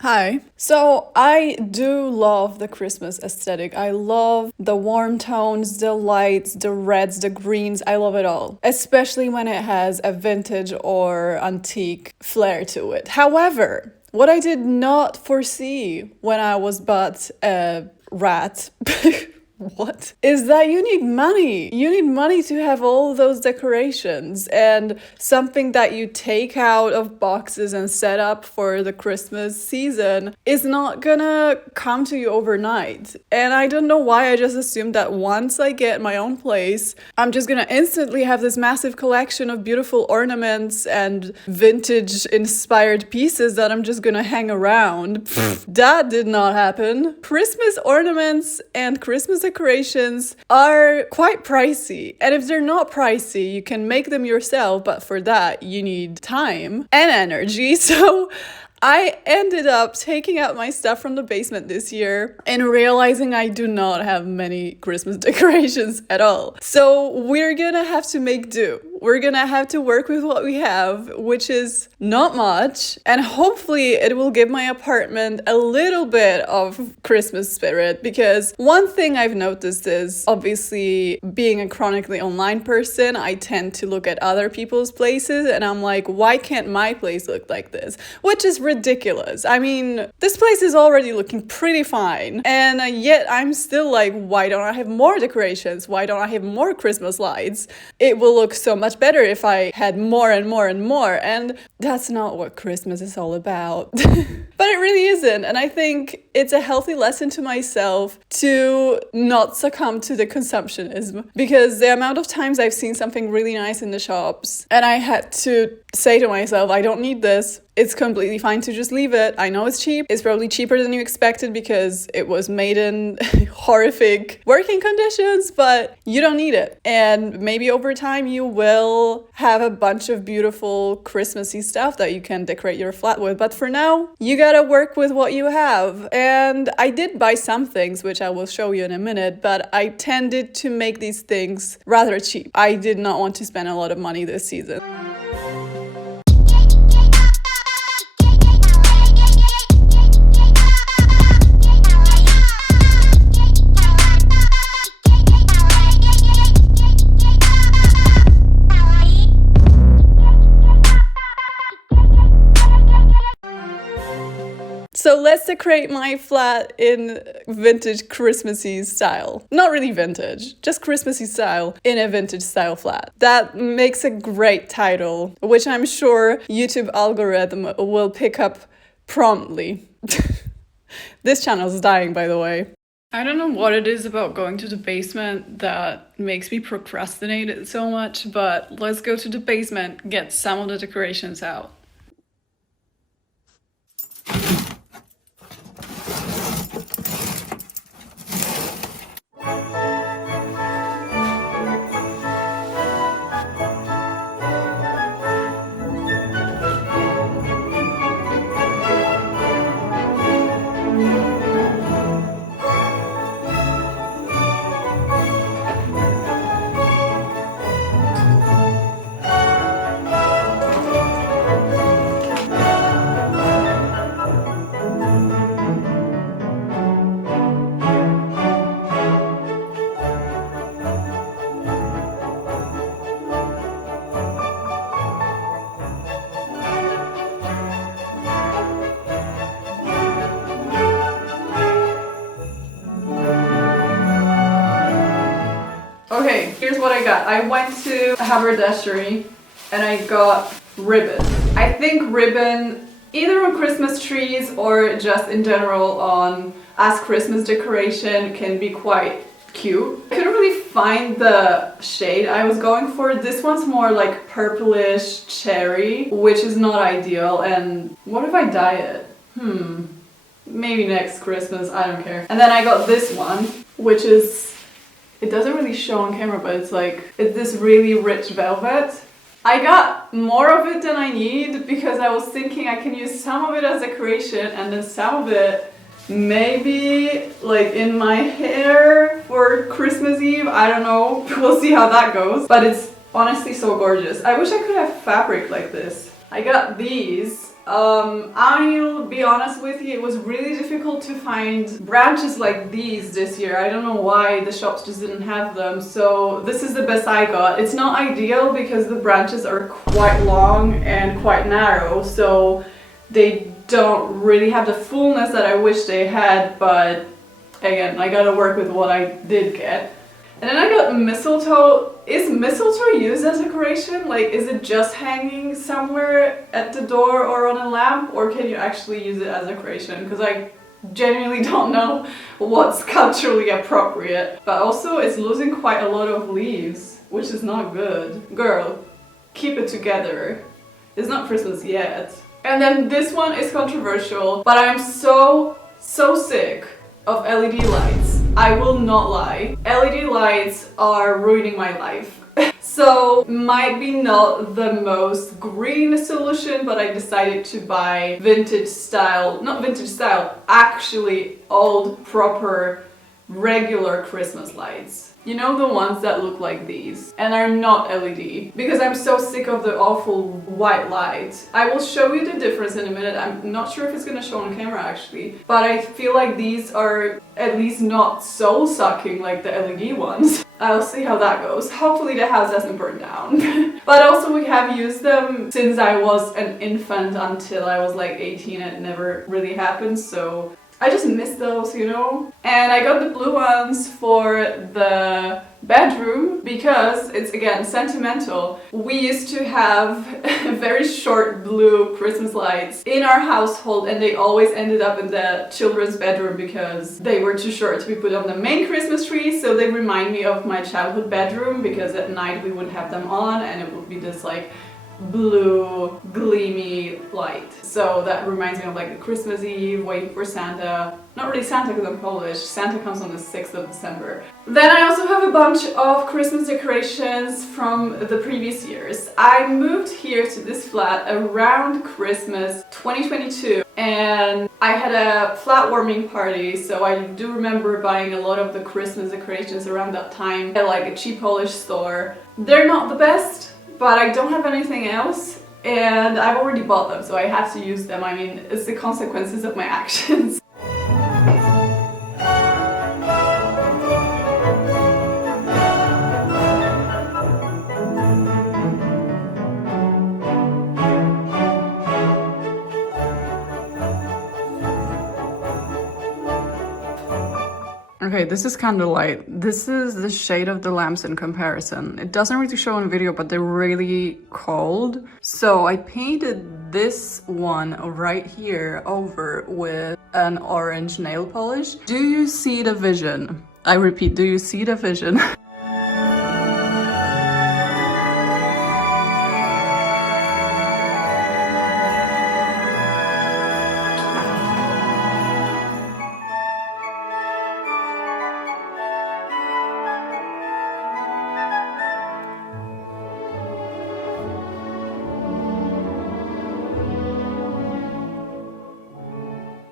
Hi. So I do love the Christmas aesthetic. I love the warm tones, the lights, the reds, the greens. I love it all, especially when it has a vintage or antique flair to it. However, what I did not foresee when I was but a rat what? Is that you need money. You need money to have all those decorations, and something that you take out of boxes and set up for the Christmas season is not gonna come to you overnight. And I don't know why I just assumed that once I get my own place, I'm just gonna instantly have this massive collection of beautiful ornaments and vintage inspired pieces that I'm just gonna hang around. That did not happen. Christmas ornaments and Christmas decorations are quite pricey. And if they're not pricey, you can make them yourself, but for that, you need time and energy. So I ended up taking out my stuff from the basement this year and realizing I do not have many Christmas decorations at all. So we're gonna have to make do. We're gonna have to work with what we have, which is not much, and hopefully it will give my apartment a little bit of Christmas spirit, because one thing I've noticed is, obviously being a chronically online person, I tend to look at other people's places and I'm like, why can't my place look like this? Which is ridiculous. I mean, this place is already looking pretty fine, and yet I'm still like, why don't I have more decorations? Why don't I have more Christmas lights? It will look so much better if I had more and more and more, and that's not what Christmas is all about. But it really isn't, and I think it's a healthy lesson to myself to not succumb to the consumptionism, because the amount of times I've seen something really nice in the shops and I had to say to myself, I don't need this. It's completely fine to just leave it. I know it's cheap. It's probably cheaper than you expected because it was made in horrific working conditions, but you don't need it. And maybe over time you will have a bunch of beautiful Christmassy stuff that you can decorate your flat with. But for now, you gotta work with what you have. And I did buy some things, which I will show you in a minute, but I tended to make these things rather cheap. I did not want to spend a lot of money this season. So let's decorate my flat in vintage Christmassy style. Not really vintage, just Christmassy style in a vintage style flat. That makes a great title, which I'm sure YouTube algorithm will pick up promptly. This channel is dying, by the way. I don't know what it is about going to the basement that makes me procrastinate it so much, but let's go to the basement, get some of the decorations out. Okay, here's what I got. I went to a haberdashery and I got ribbon. I think ribbon, either on Christmas trees or just in general on as Christmas decoration, can be quite cute. I couldn't really find the shade I was going for. This one's more like purplish cherry, which is not ideal. And what if I dye it? Maybe next Christmas, I don't care. And then I got this one, which is, it doesn't really show on camera, but it's this really rich velvet. I got more of it than I need because I was thinking I can use some of it as decoration and then some of it maybe like in my hair for Christmas Eve. I don't know. We'll see how that goes. But it's honestly so gorgeous. I wish I could have fabric like this. I got these I'll be honest with you, it was really difficult to find branches like these this year. I don't know why the shops just didn't have them, so this is the best I got. It's not ideal because the branches are quite long and quite narrow, so they don't really have the fullness that I wish they had, but again, I gotta work with what I did get. And then I got mistletoe. Is mistletoe used as decoration? Like, is it just hanging somewhere at the door or on a lamp, or can you actually use it as decoration? Because I genuinely don't know what's culturally appropriate. But also, it's losing quite a lot of leaves, which is not good. Girl, keep it together. It's not Christmas yet. And then this one is controversial, but I'm so sick of LED lights. I will not lie. LED lights are ruining my life. So, might be not the most green solution, but I decided to buy vintage style, not vintage style, actually old, proper, regular Christmas lights. You know, the ones that look like these and are not LED, because I'm so sick of the awful white light. I will show you the difference in a minute. I'm not sure if it's gonna show on camera actually, but I feel like these are at least not soul-sucking like the LED ones. I'll see how that goes. Hopefully the house doesn't burn down. But also we have used them since I was an infant until I was like 18 and it never really happened, so I just miss those, you know? And I got the blue ones for the bedroom because it's, again, sentimental. We used to have very short blue Christmas lights in our household, and they always ended up in the children's bedroom because they were too short to be put on the main Christmas tree. So they remind me of my childhood bedroom because at night we would have them on and it would be this like blue gleamy light. So that reminds me of like the Christmas Eve, waiting for Santa. Not really Santa because I'm Polish. Santa comes on the 6th of December. Then I also have a bunch of Christmas decorations from the previous years. I moved here to this flat around Christmas 2022 and I had a flat warming party, so I do remember buying a lot of the Christmas decorations around that time at like a cheap Polish store. They're not the best, but I don't have anything else and I've already bought them, so I have to use them. I mean, it's the consequences of my actions. Okay, this is candlelight. This is the shade of the lamps in comparison. It doesn't really show on video, but they're really cold. So I painted this one right here over with an orange nail polish. Do you see the vision? I repeat, do you see the vision?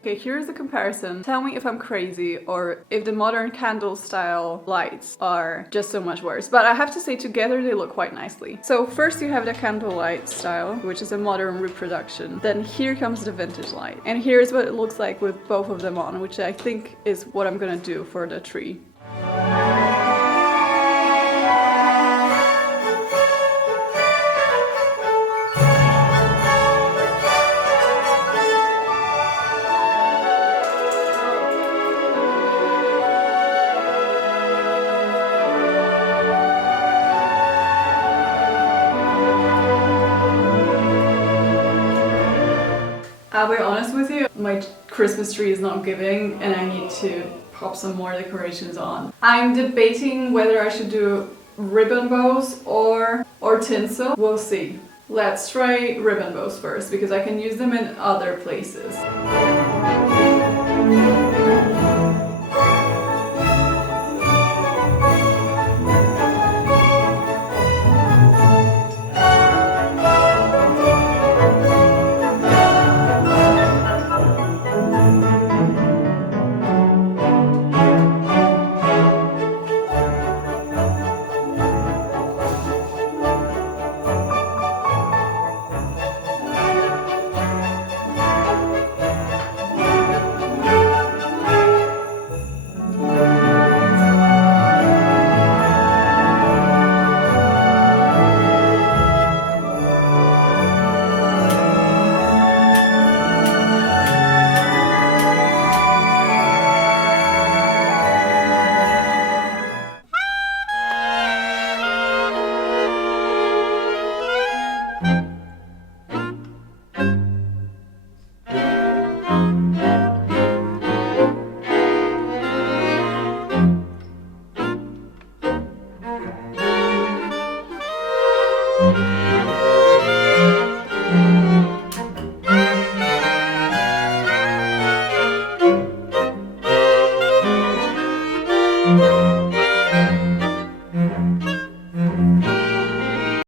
Okay, here's the comparison. Tell me if I'm crazy or if the modern candle style lights are just so much worse. But I have to say together they look quite nicely. So first you have the candlelight style, which is a modern reproduction. Then here comes the vintage light. And here's what it looks like with both of them on, which I think is what I'm gonna do for the tree. I'll be honest with you, my Christmas tree is not giving and I need to pop some more decorations on. I'm debating whether I should do ribbon bows or tinsel. We'll see. Let's try ribbon bows first because I can use them in other places.